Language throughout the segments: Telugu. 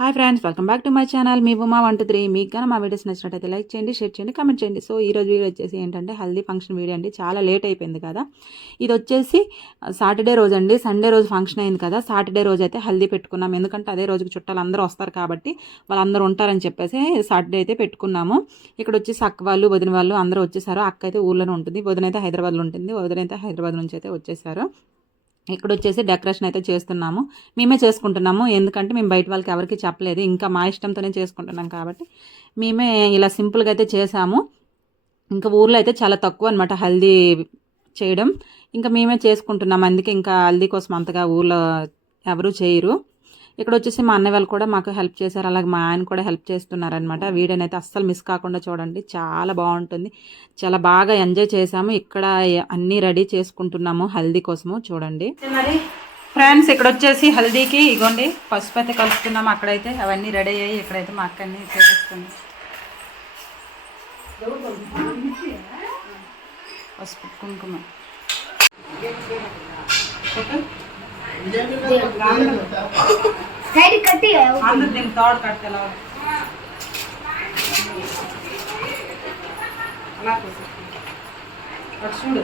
Hi friends, welcome back to my channel. మీ ఉమా 1 2 3. మీకు కానీ మా వీడియోస్ నచ్చినట్టయితే లైక్ చేయండి, షేర్ చేయండి, కామెంట్ చేయండి. సో ఈ రోజు వీడియో వచ్చేసి ఏంటంటే హల్దీ ఫంక్షన్ వీడియో అండి. చాలా లేట్ అయిపోయింది కదా. ఇది వచ్చేసి సాటర్డే రోజు అండి. సండే రోజు ఫంక్షన్ అయింది కదా. సాటర్డే రోజు అయితే హల్దీ పెట్టుకున్నాము, ఎందుకంటే అదే రోజుకి చుట్టాలు అందరూ వస్తారు కాబట్టి వాళ్ళందరూ ఉంటారని చెప్పేసి సాటర్డే అయితే పెట్టుకున్నాము. ఇక్కడ వచ్చేసి అక్క వాళ్ళు, వదిన వాళ్ళు అందరూ వచ్చేసారు. అక్క అయితే ఊళ్ళోనే ఉంటుంది, వదిన అయితే హైదరాబాద్లో ఉంటుంది. వదిన అయితే హైదరాబాద్ నుంచి అయితే వచ్చేసారు. ఇక్కడ వచ్చేసి డెకరేషన్ అయితే చేస్తున్నాము, మేమే చేసుకుంటున్నాము. ఎందుకంటే మేము బయట వాళ్ళకి ఎవరికి చెప్పలేదు, ఇంకా మా ఇష్టంతోనే చేసుకుంటున్నాం కాబట్టి మేమే ఇలా సింపుల్గా అయితే చేసాము. ఇంకా ఊర్లో అయితే చాలా తక్కువ అనమాట హల్దీ చేయడం, ఇంకా మేమే చేసుకుంటున్నాము. అందుకే ఇంకా హల్దీ కోసం అంతగా ఊర్లో ఎవరు చేయరు. ఇక్కడ వచ్చేసి మా అన్నయ్య వాళ్ళు కూడా మాకు హెల్ప్ చేశారు, అలాగే మా ఆయన కూడా హెల్ప్ చేస్తున్నారనమాట. వీడియోని అయితే అస్సలు మిస్ కాకుండా చూడండి, చాలా బాగుంటుంది. చాలా బాగా ఎంజాయ్ చేసాము. ఇక్కడ అన్నీ రెడీ చేసుకుంటున్నాము హల్దీ కోసము, చూడండి ఫ్రెండ్స్. ఇక్కడ వచ్చేసి హల్దీకి ఇగోండి పసుపు అయితే కలుపుతున్నాము. అక్కడైతే అవన్నీ రెడీ అయ్యి ఇక్కడైతే మా అక్క అన్నీ చేసేస్తుంది. పసుపు కుంకుమ తోడు కట్టెలా చూడు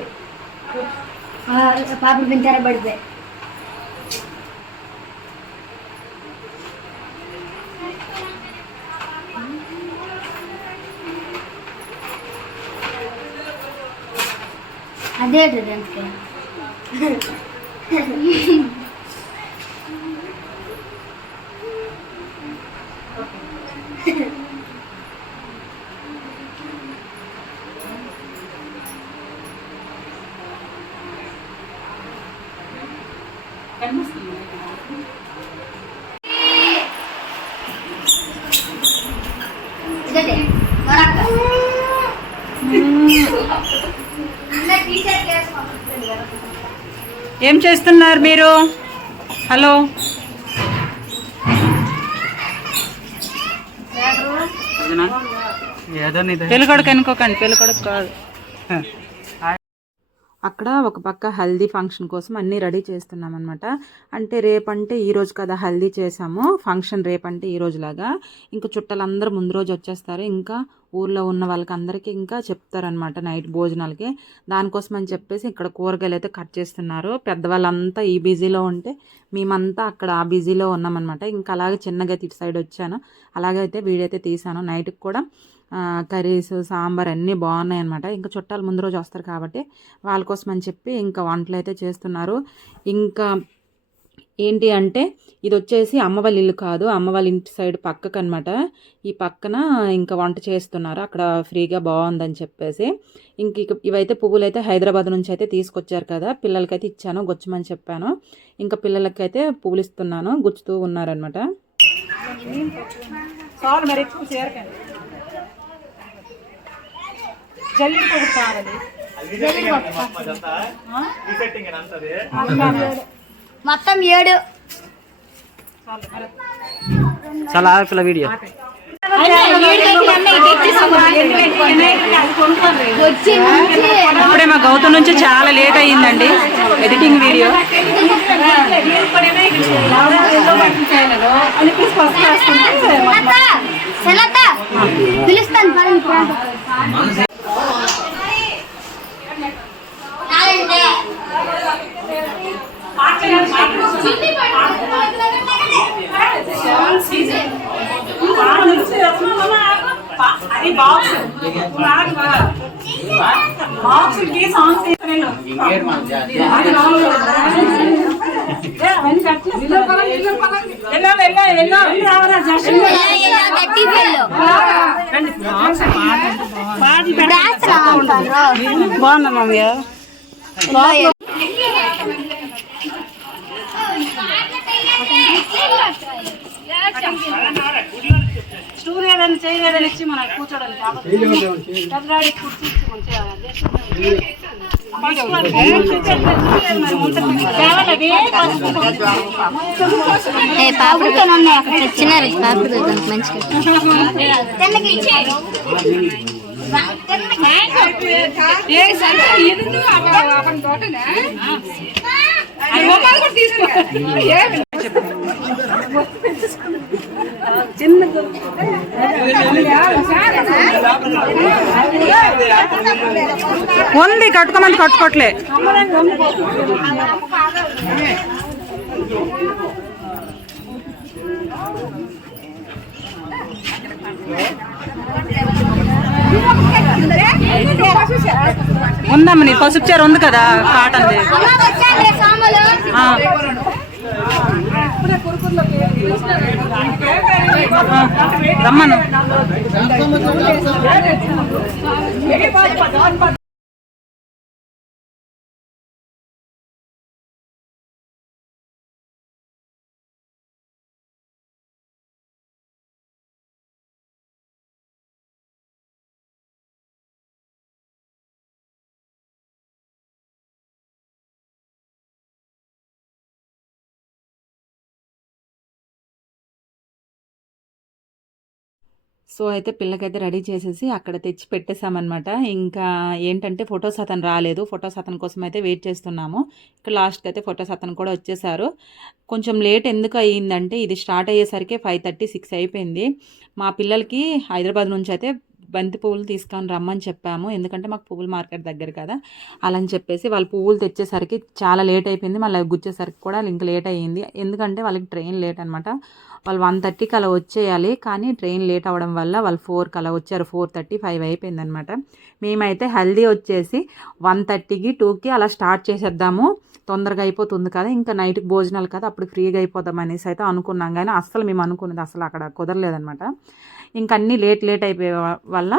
పాప పెంచారా పడిపోయి అదే ఏం చేస్తున్నారు మీరు? హలో, పెళ్ళికొడుకు అనుకోకండి, పెళ్ళికొడుకు కాదు. అక్కడ ఒక పక్క హల్దీ ఫంక్షన్ కోసం అన్నీ రెడీ చేస్తున్నాం అనమాట. అంటే రేపంటే ఈరోజు కదా హల్దీ చేసాము, ఫంక్షన్ రేపంటే ఈ రోజులాగా. ఇంకా చుట్టాలందరూ ముందు రోజు వచ్చేస్తారు. ఇంకా ఊర్లో ఉన్న వాళ్ళకి అందరికీ ఇంకా చెప్తారనమాట నైట్ భోజనాలకి. దానికోసం అని చెప్పేసి ఇక్కడ కూరగాయలు అయితే కట్ చేస్తున్నారు. పెద్దవాళ్ళంతా ఈ బిజీలో ఉంటే మేమంతా అక్కడ ఆ బిజీలో ఉన్నామన్నమాట. ఇంకా అలాగే చిన్నగా ఇటు సైడ్ వచ్చాను, అలాగే అయితే వీడియో అయితే తీసాను. నైట్కి కూడా కర్రీస్, సాంబార్ అన్నీ బాగున్నాయి అనమాట. ఇంకా చుట్టాలు ముందు రోజు వస్తారు కాబట్టి వాళ్ళ కోసం అని చెప్పి ఇంకా వంటలు అయితే చేస్తున్నారు. ఇంకా ఏంటి అంటే ఇది వచ్చేసి అమ్మ వాళ్ళ ఇల్లు కాదు, అమ్మ వాళ్ళ ఇంటి సైడ్ పక్కకు అనమాట. ఈ పక్కన ఇంకా వంట చేస్తున్నారు, అక్కడ ఫ్రీగా బాగుందని చెప్పేసి. ఇంక ఇవైతే పువ్వులు అయితే హైదరాబాద్ నుంచి అయితే తీసుకొచ్చారు కదా, పిల్లలకైతే ఇచ్చాను, గుచ్చమని చెప్పాను. ఇంకా పిల్లలకైతే పువ్వులు ఇస్తున్నాను, గుచ్చుతూ ఉన్నారనమాట. మొత్తం 7 చాలా వీడియో ఇప్పుడే మా గౌతమ్ నుంచి చాలా లేట్ అయ్యిందండి ఎడిటింగ్ వీడియో. పిలుస్తాను. అది బాక్స్ బాక్స్ కి సాంగ్స్ బాగున్నా మామయ్య. స్టూల్ ఏదైనా చేయలేదని ఇచ్చి మనకు కూర్చోడానికి పెద్దవాడి కుర్చీ ఇచ్చి మంచిగా చిన్నారు పాపడు మంచిగా ఉంది కట్టుకోమని కట్టుకోవట్లే ఉందమ్మ నీ పసుపు చీర ఉంది కదా కాటన్ రమ్మను సో అయితే పిల్లకైతే రెడీ చేసేసి అక్కడ తెచ్చి పెట్టేశామన్నమాట. ఇంకా ఏంటంటే ఫొటోస్ అతను రాలేదు. ఫొటోస్ అతని కోసం అయితే వెయిట్ చేస్తున్నాము. ఇక్కడ లాస్ట్కి అయితే ఫొటోస్ అతను కూడా వచ్చేసారు. కొంచెం లేట్ ఎందుకు అయ్యిందంటే ఇది స్టార్ట్ అయ్యేసరికి 5:30, 6 అయిపోయింది. మా పిల్లలకి హైదరాబాద్ నుంచి అయితే బంతి పువ్వులు తీసుకొని రమ్మని చెప్పాము. ఎందుకంటే మాకు పువ్వుల మార్కెట్ దగ్గర కదా, అలా అని చెప్పేసి వాళ్ళు పువ్వులు తెచ్చేసరికి చాలా లేట్ అయిపోయింది. మళ్ళీ గుచ్చేసరికి కూడా ఇంకా లేట్ అయ్యింది. ఎందుకంటే వాళ్ళకి ట్రైన్ లేట్ అనమాట. వాళ్ళు 1:30కి అలా వచ్చేయాలి, కానీ ట్రైన్ లేట్ అవ్వడం వల్ల వాళ్ళు 4కి అలా వచ్చారు. 4:30, 5 అయిపోయింది అనమాట. మేమైతే హల్దీ వచ్చేసి 1:30కి 2కి అలా స్టార్ట్ చేసేద్దాము, తొందరగా అయిపోతుంది కదా, ఇంకా నైట్కి భోజనాలు కదా, అప్పుడు ఫ్రీగా అయిపోదాం అనేసి అయితే అనుకున్నాం. కానీ అస్సలు మేము అనుకున్నది అసలు అక్కడ కుదరలేదనమాట. ఇంకా అన్నీ లేట్ అయిపోయే వల్ల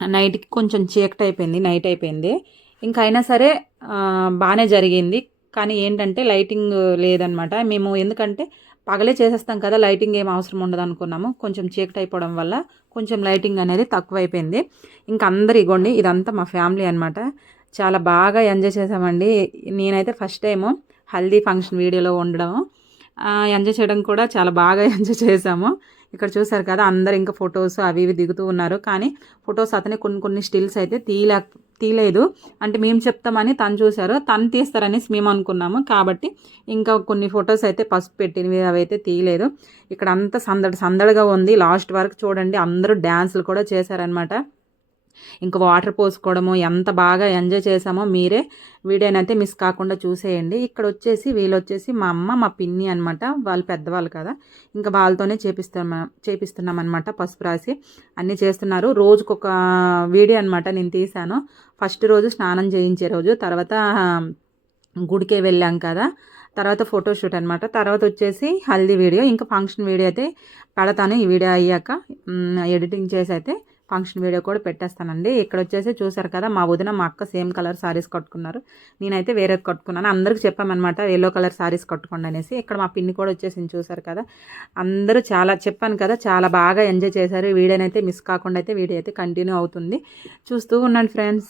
నైట్కి కొంచెం చీకటి అయిపోయింది, నైట్ అయిపోయింది. ఇంకా అయినా సరే బాగానే జరిగింది. కానీ ఏంటంటే లైటింగ్ లేదనమాట. మేము ఎందుకంటే పగలే చేసేస్తాం కదా, లైటింగ్ ఏం అవసరం ఉండదు అనుకున్నాము. కొంచెం చీకటి అయిపోవడం వల్ల కొంచెం లైటింగ్ అనేది తక్కువైపోయింది. ఇంకా అందరు ఇగోండి, ఇదంతా మా ఫ్యామిలీ అనమాట. చాలా బాగా ఎంజాయ్ చేసామండి. నేనైతే ఫస్ట్ టైము హల్దీ ఫంక్షన్ వీడియోలో ఉండడం, ఎంజాయ్ చేయడం కూడా చాలా బాగా ఎంజాయ్ చేసాము. ఇక్కడ చూసారు కదా, అందరు ఇంకా ఫొటోస్ అవి ఇవి దిగుతూ ఉన్నారు. కానీ ఫొటోస్ అతనే కొన్ని స్టిల్స్ అయితే తీయలేదు. అంటే మేము చెప్తామని తను చూశారు, తను తీస్తారనేసి మేము అనుకున్నాము. కాబట్టి ఇంకా కొన్ని ఫొటోస్ అయితే పసుపు పెట్టినవి అవి అయితే తీయలేదు. ఇక్కడ అంతా సందడిగా ఉంది. లాస్ట్ వరకు చూడండి, అందరూ డ్యాన్సులు కూడా చేశారనమాట. ఇంకా వాటర్ పోసుకోవడము ఎంత బాగా ఎంజాయ్ చేసామో మీరే వీడియోనైతే మిస్ కాకుండా చూసేయండి. ఇక్కడ వచ్చేసి వీళ్ళు వచ్చేసి మా అమ్మ, మా పిన్ని అనమాట. వాళ్ళు పెద్దవాళ్ళు కదా, ఇంకా వాళ్ళతోనే చేపిస్తున్నాం అనమాట. పసుపు రాసి అన్నీ చేస్తున్నారు. రోజుకొక వీడియో అనమాట నేను తీశాను. ఫస్ట్ రోజు స్నానం చేయించే రోజు, తర్వాత గుడికే వెళ్ళాం కదా, తర్వాత ఫోటోషూట్ అనమాట, తర్వాత వచ్చేసి హల్దీ వీడియో, ఇంకా ఫంక్షన్ వీడియో అయితే పెడతాను. ఈ వీడియో అయ్యాక ఎడిటింగ్ చేసి అయితే ఫంక్షన్ వీడియో కూడా పెట్టేస్తానండి. ఇక్కడ వచ్చేసి చూసారు కదా, మా వదిన మా అక్క సేమ్ కలర్ శారీస్ కట్టుకున్నారు. నేనైతే వేరేది కట్టుకున్నాను. అందరికి చెప్పామన్నమాట ఎల్లో కలర్ శారీస్ కట్టుకోండి అనేసి. ఇక్కడ మా పిన్ని కూడా వచ్చేసింది, చూసారు కదా. అందరూ చాలా చెప్పాను కదా, చాలా బాగా ఎంజాయ్ చేశారు. వీడియోనైతే మిస్ కాకుండా అయితే వీడియో అయితే కంటిన్యూ అవుతుంది, చూస్తూ ఉండండి ఫ్రెండ్స్.